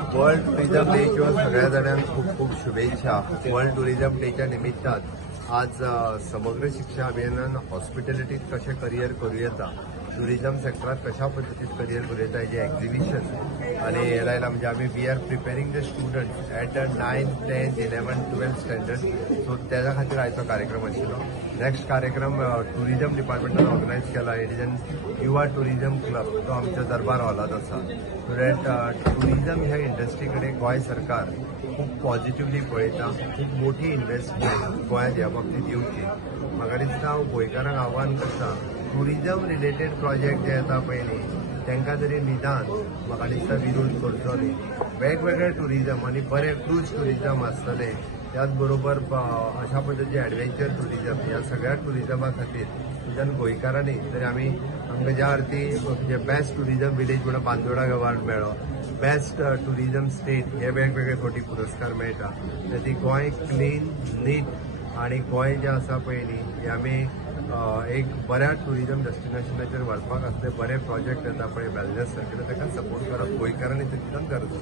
World tourism डेच्या सगळ्या जाणांक खूप खूप शुभेच्छा. वर्ल्ड टुरिझम डेच्या निमित्तान आज समग्र शिक्षा अभियानान हॉस्पिटॅलिटीत कशें करियर करूं येता, टुरिझम सेक्टरात कशा पद्धतीत करियर करूं येता हेजें एक्झिबिशन आनी हे लायला. म्हणजे आमी we are preparing the students at 9th, 10th, 11th, 12th standard. So त्याच्या खातीर आयचो कार्यक्रम आशिल्लो. नेक्स्ट कार्यक्रम टुरिझम डिपार्टमेंटान ऑर्गनायज केला. It is an Yuva tourism club. तो आमच्या दरबार हॉलात आसा. सो दॅट टुरिझम ह्या इंडस्ट्री कडेन गोंय सरकार खूप पॉझिटिव्हली पळयता. खूप मोठी इन्व्हेस्टमेंट गोंयांत ह्या बाबतीत येवची. म्हाका दिसता हांव गोंयकारांक आव्हान करता, टुरिझम रिलेटेड प्रोजेक्ट जे येता पळय न्ही तांकां तरी निदान म्हाका दिसता विरोध करचो न्ही. वेगवेगळे टुरिझम आनी बरे क्रूज टुरिझम आसतले, त्याच बरोबर अशा पद्धतीचे एडव्हेंचर टुरिझम, ह्या सगळ्या टुरिझमा खातीर निदान गोंयकारांनी तरी आमकां ज्या अर्थी म्हणजे बेस्ट टुरिझम विलेज म्हणून बांदोडा अवॉर्ड मेळ्ळो, बेस्ट टुरिझम स्टेट हे वेगवेगळे फावटी पुरस्कार मेळटा. तर ती गोंय क्लीन, नीट आणि गोंय जें आसा पळय न्ही हे आमी एक बऱ्या टुरिझम डेस्टिनेशनाचेर व्हरपाक असले बरे प्रोजेक्ट येता पळय वेलनेस सर्किट, ताका सपोर्ट करप गोंयकारांनी तातूंत गरज.